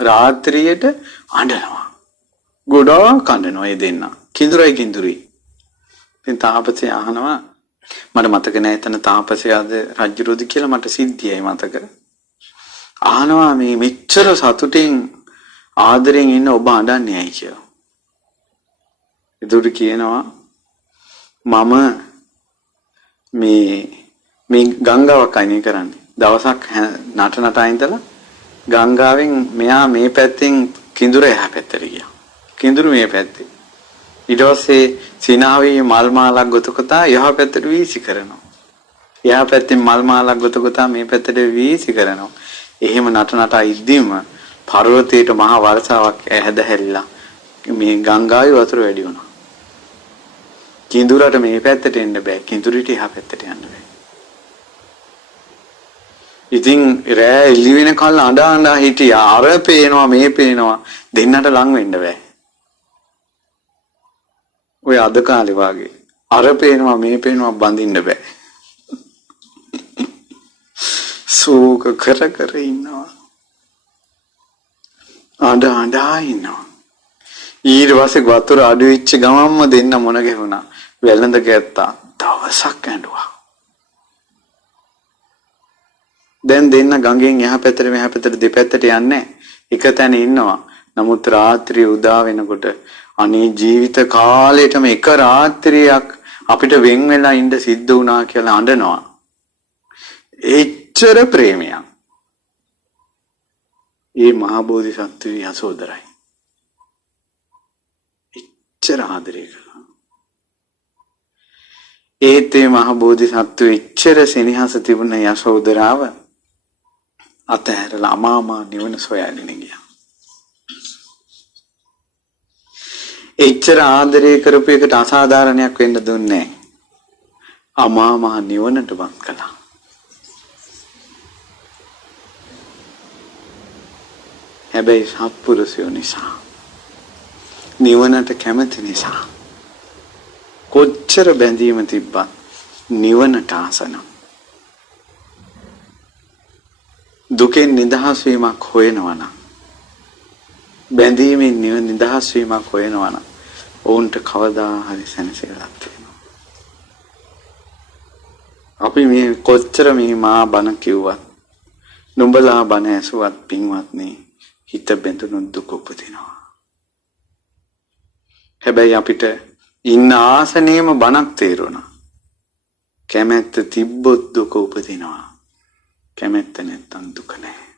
රාත්‍රියට අඬනවා. ගොඩාක් අඬනවා ඒ දෙන්න. කිඳුරුයි. ඉතින් තාපසයා අහනවා මට මතක නෑ එතන තාපසයාද රජුරුද කියලා මට සිද්ධියයි මතක. අහනවා මේ මෙච්චර සතුටින් ආදරෙන් ඉන්න ඔබ අඬන්නේ ඇයි කියලා. ඒදුරු කියනවා මම මේ ගංගාවක් අයිනේ කරන්නේ. දවසක් නට ඉඳලා ගංගාවෙන් මෙයා මේ පැත්තෙන් කිඳුර එහා පැත්තට ගියා. කිඳුරු මේ පැත්තේ. ඊට පස්සේ සිනාවේ මල් මාලක් ගොතකතා එහා පැත්තට වීසි කරනවා. එහා පැත්තෙන් මල් මාලක් ගොතකතා මේ පැත්තට වීසි කරනවා. එහෙම නට ඉද්දීම පර්වතයට මහ වර්ෂාවක් ඇහැදහැරිලා මේ ගංගාවේ වතුර වැඩි වුණා. කිඳුරට මේ පැත්තට එන්න බෑ. කිඳුරිට එහා පැත්තට යන්න බෑ. ඉතින් රෑ එළි වෙනකල් අඬා හිටියා. අර පේනවා මේ පේනවා දෙන්නට ලං වෙන්න බෑ. ඔය අද කාලේ වාගේ අර පේනවා මේ පේනවා බඳින්න බෑ. සෝක කර ඉන්නවා. අඬා ඉන්නවා. ඊට පස්සේ වතුර අඩු වෙච්ච ගමන්ම දෙන්න මොන ගැහුණා. වැළඳ ගැත්තා. දවසක් ඇඬුවා. දැන් දෙන්න ගඟෙන් එහා පැත්තට මෙහා පැත්තට දෙපැත්තට යන්නේ එක තැන ඉන්නවා. නමුත් රාත්‍රිය උදා වෙනකොට අනේ ජීවිත කාලෙටම එක රාත්‍රියක් අපිට වෙන් වෙලා ඉඳ සිද්ධ වුණා කියලා අඬනවා. එච්චර ප්‍රේමයක්. ඒ මහා බෝධිසත්වයේ යසෝදරයි. එච්චර ආදරය කළා. ඒතේ මහා බෝධිසත්වයේ එච්චර සෙනෙහස තිබුණ යසෝදරාව අතහැරලා අමාමා නිවන සොයාගෙන ගියා. එච්චර ආදරය කරපු එකට අසාධාරණයක් වෙන්න දුන්නේ නැහැ. අමාමා නිවනට වත් කළා. හැබැයි සත්පුරුෂයෝ නිසා නිවනට කැමති නිසා කොච්චර බැඳීම තිබ්බත් නිවනට ආසනම් දුකෙන් නිදහස් වීමක් හොයනවා නම් බැඳීමෙන් නිදහස් වීමක් හොයනවා නම් ඔවුන්ට කවදා හරි සැනසෙල්ලක් තියෙනවා. අපි මේ කොච්චර මේ මා බණ කිව්වත් නුඹලා බණ ඇසුවත් පින්වත්නි හිත බැඳුණු දුක උපදිනවා. හැබැයි අපිට ඉන්න ආසනේම බණක් තේරුණා. කැමැත්ත තිබ්බොත් දුක උපදිනවා. කැමැත්ත නැත්තම් දුක නැහැ.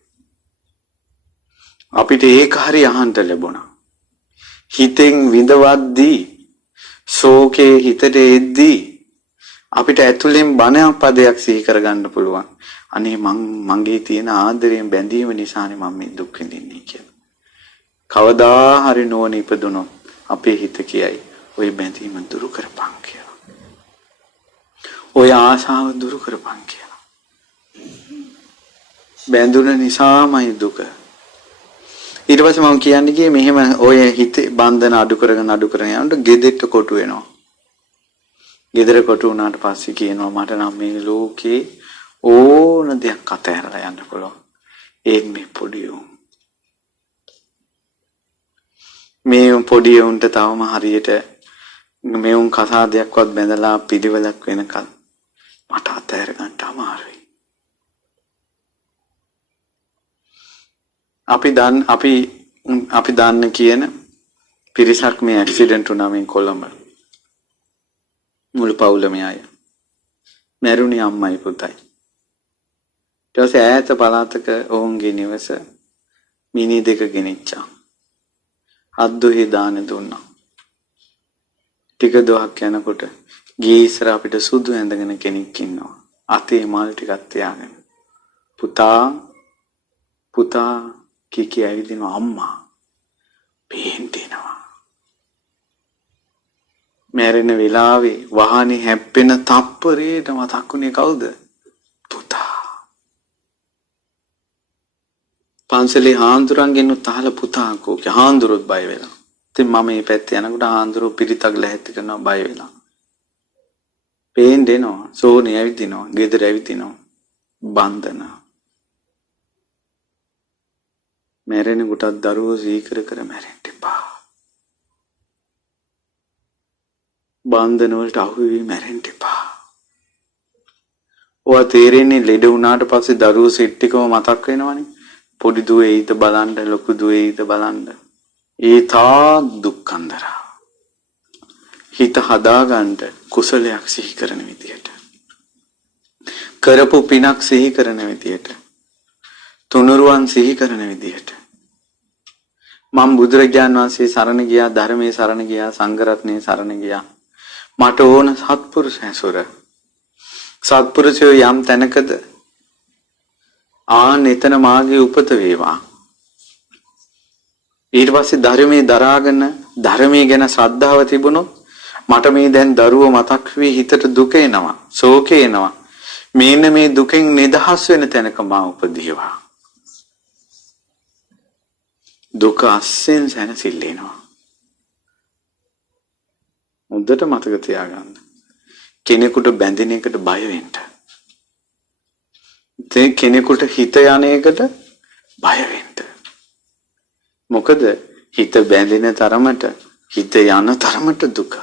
අපිට ඒක හරි අහන්න ලැබුණා. හිතෙන් විඳවද්දී ශෝකේ හිතට එද්දී අපිට ඇතුලෙන් බණ පදයක් සිහි කරගන්න පුළුවන්. අනේ මගේ තියෙන ආදරයෙන් බැඳීම නිසානේ මම මේ දුක් විඳින්නේ කියලා. කවදා හරි නොවන ඉපදුනොත් අපේ හිත කියයි ඔය බැඳීම දුරු කරපන් කියලා. ඔය ආශාව දුරු කරපන් කියලා. බැඳුන නිසාමයි දුක. ඊට පස්සේ මම කියන්නේ කියේ මෙහෙම ඔය හිතේ බන්ධන අඩු කරගෙන යනකොට ගෙදෙට්ට කොටු වෙනවා. ගෙදර කොටු වුණාට පස්සේ කියනවා මට නම් මේ ලෝකේ ඕන දෙයක් අතහැරලා යන්න පුළුවන්. ඒත් මේ පොඩි උන්ට තවම හරියට මේ උන් කසාදයක්වත් බැඳලා පිළිවෙලක් වෙනකල් මට අතහැර ගන්න අමාරුයි. අපි දන්න කියන පිරිසක් මේ ඇක්සිඩන්ට් වුණා මේ කොළඹ. මුළු පවුලම අය. මැරුණේ අම්මයි පුතයි. ඊට පස්සේ ඈත පළාතක ඔවුන්ගේ නිවස මිනි දෙක ගෙනිච්චා. අද්දුහි දාන දුන්නා. ටික දවසක් යනකොට ගේ ඉස්සර අපිට සුදු ඇඳගෙන කෙනෙක් ඉන්නවා. අතේ මල් ටිකක් තියාගෙන. පුතා කීකී ඇවිදිනවා අම්මා. පේන්ටිනවා. මැරෙන වෙලාවේ වාහනේ හැප්පෙන තප්පරේට මතක්ුනේ කවුද? පුතා. පන්සලේ හාමුදුරන්ගෙන් උතහල පුතා කෝකේ හාමුදුරුවෝ බය වෙලා. ඉතින් මම මේ පැත්තේ යනකොට හාමුදුරුවෝ පිරිතක් ලැහැත්ති කරනවා බය වෙලා. පේන්ටෙනවා, සෝනේ ඇවිදිනවා, ගෙදර ඇවිදිනවා. බන්ධන. මැරෙන කොටත් දරුවෝ සීකර කර මැරෙන්න එපා. බන්ධන වලට අහු වෙවි මැරෙන්න එපා. ඔයා තේරෙන්නේ ලෙඩ වුණාට පස්සේ දරුවෝ සෙට් එකම මතක් වෙනවනේ. පොඩි දුවේ ඊට බලන්න, ලොකු දුවේ ඊට බලන්න. ඒ තා දුක්ඛන්දරා. හිත හදාගන්න කුසලයක් සිහි කරන විදියට. කරපු පිනක් සිහි කරන විදියට. තුනුරුවන් සිහි කරන විදියට. මම බුදුරජාණන් වහන්සේ සරණ ගියා, ධර්මයේ සරණ ගියා, සංඝ රත්නයේ සරණ ගියා. මට ඕන සත්පුරුෂ හැසුර. සත්පුරුෂයෝ යම් තැනකද එතන මාගේ උපත වේවා. ඊට පස්සේ ධර්මයේ දරාගෙන ධර්මයේ ගැන ශ්‍රද්ධාව තිබුණොත් මට මේ දැන් දරුවෝ මතක් වී හිතට දුක එනවා, ශෝකේ එනවා. මේන්න මේ දුකෙන් නිදහස් වෙන තැනක මා උපදීවා. දුක අස්සෙන් සැනසෙල්ල එනවා. හොඳට මතක තියාගන්න. කෙනෙකුට බැඳෙන එකට බය වෙන්න. කෙනෙකුට හිත යන එකට බය වෙන්න. මොකද හිත බැඳෙන තරමට, හිත යන තරමට දුක.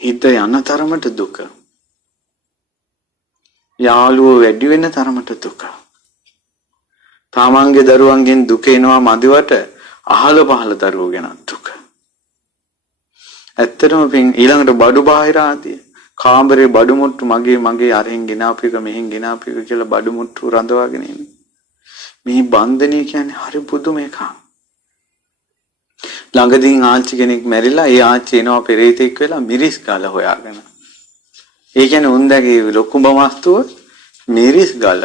හිත යන තරමට දුක. යාළුවෝ වැඩි වෙන තරමට දුක. තමන්ගේ දරුවන්ගෙන් දුක එනවා මදිවට අහල පහල දරුවෝ ගැන දුක. ඇත්තටම ඊළඟට බඩු බාහිර ආදී කාමරේ බඩු මුට්ටු මගේ අරෙන් ගෙනාපු එක මෙහෙන් ගෙනාපු එක කියලා බඩු මුට්ටු රඳවාගෙන ඉන්නේ. මේ බන්ධනය කියන්නේ හරි පුදුම එකක්. ළඟදීන් ආච්චි කෙනෙක් මැරිලා ඒ ආච්චි එනවා පෙරේතෙක් වෙලා මිරිස් ගල හොයාගෙන. ඒ කියන්නේ උන්දගේ ලොකුම වස්තුව මිරිස් ගල.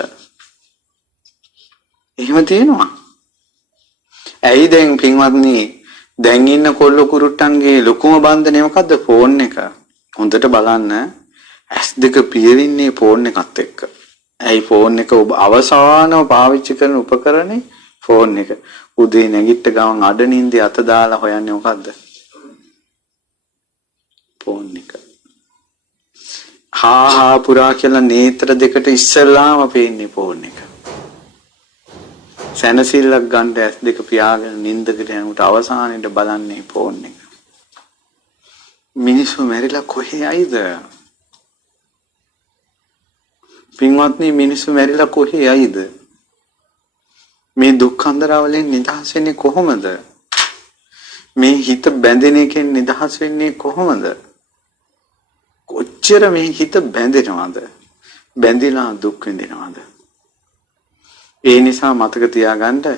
එහෙම තියෙනවා. ඇයි දැන් පින්වත්නි දැන් ඉන්න කොල්ල කුරුට්ටන්ගේ ලොකුම බන්ධනය මොකද්ද? ෆෝන් එක. හොඳට බලන්න S2 පියවින්නේ ෆෝන් එකත් එක්ක. ඇයි ෆෝන් එක ඔබ අවසානව පාවිච්චි කරන උපකරණේ ෆෝන් එක. උදේ නැගිට ගමන් අඩනින්දේ අත දාලා හොයන්නේ මොකද්ද? ෆෝන් එක. හා පුරා කියලා නේත්‍ර දෙකට ඉස්සෙල්ලාම පේන්නේ ෆෝන් එක. සැනසෙල්ලක් ගන්න S2 පියාගෙන නිින්දකට යනකොට අවසානයේට බලන්නේ ෆෝන් එක. මිනිස්සු මැරිලා කොහේ යයිද? පින්වත්නි මිනිස්සු මැරිලා කොහේ යයිද? මේ දුක් අන්දරවලින් නිදහස් වෙන්නේ කොහොමද? මේ හිත බැඳෙන එකෙන් නිදහස් වෙන්නේ කොහොමද? කොච්චර මේ හිත බැඳෙනවද? බැඳිලා දුක් විඳිනවද? ඒ නිසා මතක තියාගන්න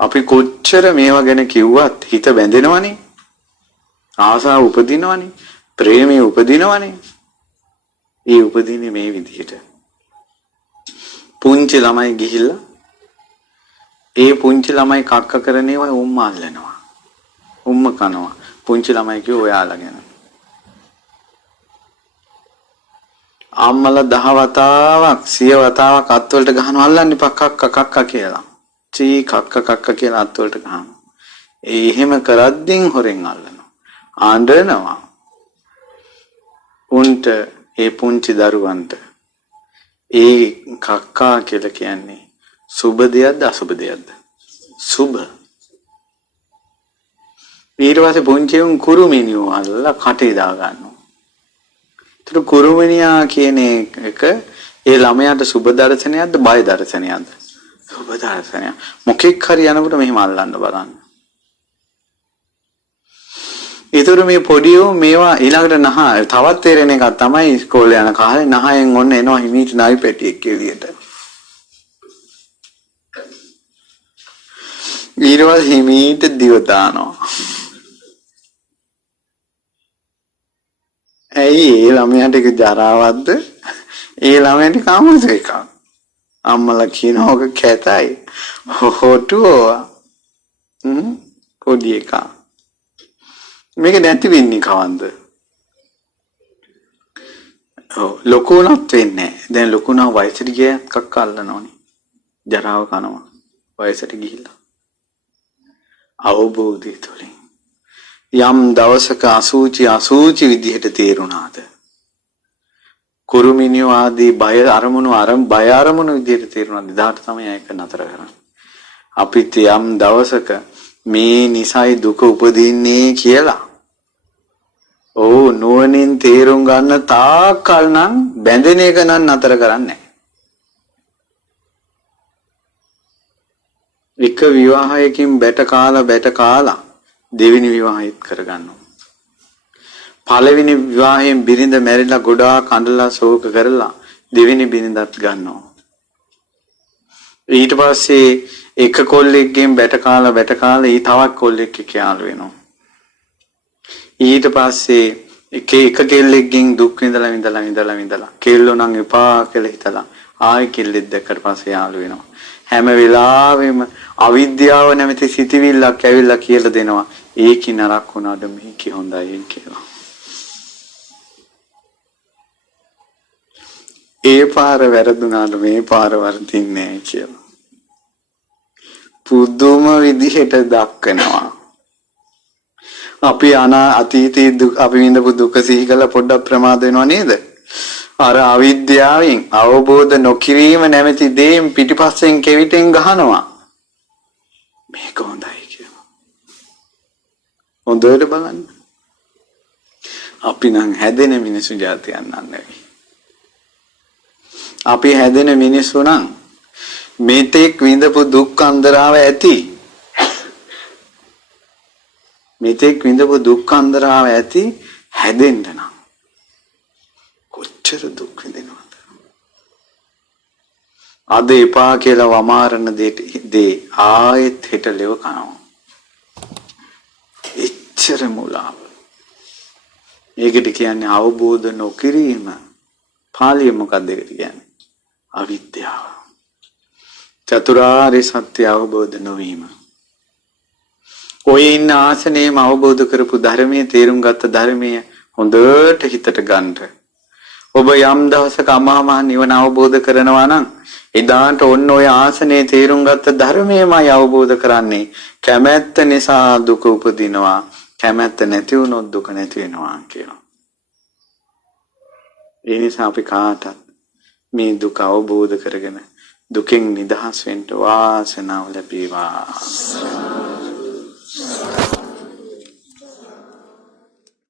අපි කොච්චර මේවා ගැන කිව්වත් හිත බැඳෙනවනේ. ආසාව උපදිනවනේ. ප්‍රේමය උපදිනවනේ. ඒ උපදින්නේ මේ විදිහට. පුංචි ළමයි ගිහිල්ලා ඒ පුංචි ළමයි කක්ක කරන ඒවා උම්ම අල්ලනවා. උම්ම කනවා. පුංචි ළමයි කිව්ව ඔයාලා ගැන. අම්මලා 10 වතාවක් 100 වතාවක් අත් වලට ගහනවා අල්ලන්න එපා කක්ක කියලා. චී කක්ක කියලා අත් වලට ගහනවා. ඒ එහෙම කරද්දින් හොරෙන් අල්ලනවා. ආඬනවා. උන්ට ඒ පුංචි දරුවන්ට ඒ කක්කා කියලා කියන්නේ සුබ දෙයක්ද අසුබ දෙයක්ද? සුබ. ඊට පස්සේ පුංචි උන් කුරුමිනියෝ අල්ලලා කටේ දා ගන්නවා. ඒතර කුරුමිනියා කියන එක ඒ ළමයාට සුබ දර්ශනයක්ද බය දර්ශනයක්ද? සුබ දර්ශනයක්. මොකෙක් හරි යනකොට මෙහෙම අල්ලන්න බලන්න. ඒතර මේ පොඩියෝ මේවා ඊළඟට තවත් තේරෙන එකක් තමයි ඉස්කෝලේ යන කාලේ නහයෙන් ඔන්න එනවා හිමීට නයි පෙට්ටියක් එළියට. ඊළඟ හිමීට දිව දානවා. ඇයි ඒ ළමයාට ඒක ජරාවක්ද? ඒ ළමයාට කාමස එකක්. අම්මලා කියනවා ඔක කැතයි. හොටුව. පොඩි එකක්. මේක නැති වෙන්නේ කවන්ද? ඔව් ලොකු උනත් වෙන්නේ නැහැ. දැන් ලොකු උනා වයසට ගියත් කක්ක අල්ලනවනේ. ජරාව කනවා. වයසට ගිහිල්ලා. අවබෝධය තුළින් යම් දවසක අසූචි විදිහට තේරුණාද? කුරුමිනියෝ ආදී බය අරමුණු විදිහට තේරුණාද? ඉදාට තමයි ඒක නතර කරන්නේ. අපිට යම් දවසක මේ නිසයි දුක උපදින්නේ කියලා නුවණින් තේරුම් ගන්න තාක්කල් නම් බැඳෙන එක නම් නතර කරන්නේ නැහැ. එක විවාහයකින් බැට කාලා දෙවෙනි විවාහයත් කරගන්නවා. පළවෙනි විවාහයෙන් බිරිඳ මැරිලා ගොඩාක් අඬලා ශෝක කරලා දෙවෙනි බිරිඳත් ගන්නවා. ඊට පස්සේ එක කොල්ලෙක්ගෙන් බැට කාලා ඊ තවත් කොල්ලෙක් එක්ක යාළු වෙනවා. ඊට පස්සේ එක කෙල්ලෙක්ගෙන් දුක් විඳලා කෙල්ලෝ නම් එපා කියලා හිතලා ආයෙ කෙල්ලෙක් දැක්කට පස්සේ යාළු වෙනවා. හැම වෙලාවෙම අවිද්‍යාව නැමැති සිතිවිල්ලක් ඇවිල්ලා කියලා දෙනවා. ඒකේ නරක වුණාද මේකේ හොඳයි කියලා. ඒ පාර වැරදුනාද මේ පාර වර්ධින්නේ නැහැ කියලා. පුදුම විදිහට දක්වනවා. අපි අතීතයේ අපි විඳපු දුක සිහි කරලා පොඩ්ඩක් ප්‍රමාද වෙනව නේද? අර අවිද්‍යාවෙන් අවබෝධ නොකිරීම නැමැති දේෙන් පිටිපස්සෙන් කෙවිතෙන් ගහනවා. මේක හොඳයි කියලා. හොඳට බලන්න. අපි නම් හැදෙන මිනිස්සු జాතියක් නන්නේ. අපි හැදෙන මිනිස්සු නම් මේතෙක් විඳපු දුක් අන්දරාව ඇති. මේතෙක් විඳපු දුක් අන්දරාව ඇති හැදෙන්න නම් කොච්චර දුක් විඳිනවද? අද එපා කියලා වමාරන දේ ආයෙත් හෙට ලෙව කනවා. එච්චර මුලාව. ඒකට කියන්නේ අවබෝධ නොකිරීම. පාලියේ මොකක්ද ඒකට කියන්නේ? අවිද්‍යාව. චතුරාර්ය සත්‍ය අවබෝධ නොවීම. ඔය ඉන්න ආසනයේම අවබෝධ කරපු ධර්මයේ තේරුම් ගත්ත ධර්මයේ හොඳට හිතට ගන්න. ඔබ යම් දවසක අමාමහ නිවන අවබෝධ කරනවා නම් එදාට ඔන්න ඔය ආසනයේ තේරුම් ගත්ත ධර්මයමයි අවබෝධ කරන්නේ. කැමැත්ත නිසා දුක උපදිනවා. කැමැත්ත නැති වුණොත් දුක නැති වෙනවා කියලා. ඒ නිසා අපි කාටත් මේ දුක අවබෝධ කරගෙන දුකෙන් නිදහස් වෙන්න වාසනාව ලැබේවා.